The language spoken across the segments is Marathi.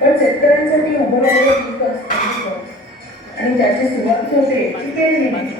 पण शेतकऱ्यांसाठी उभं राहिलेलं पीक असतं आणि त्याची सुरुवात होते ती पेरणीने.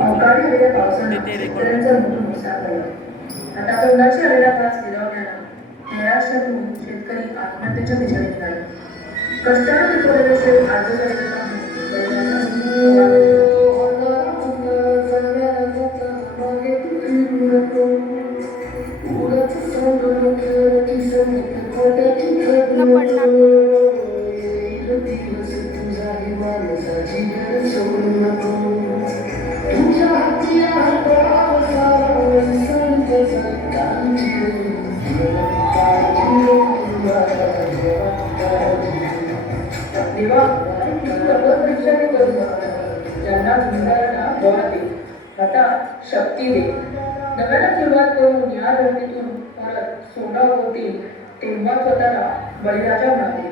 अवकाळी पावसाने शेतकऱ्यांचा मोठा नुकसान झालं. आता तोंडाशी आलेला पास विरवण्याला निराशातून शेतकरी आत्महत्येच्या दिशेने निघाले. कष्टाने पिकवलेले शेत आजूबाजूला ज्यांना जिंकणाऱ्यांना बळ दे, आता शक्ती दे. नव्यानं सुरुवात करून या धर्तीतून परत सोडा होतील तेव्हा स्वतःला बळीराजा म्हणाले.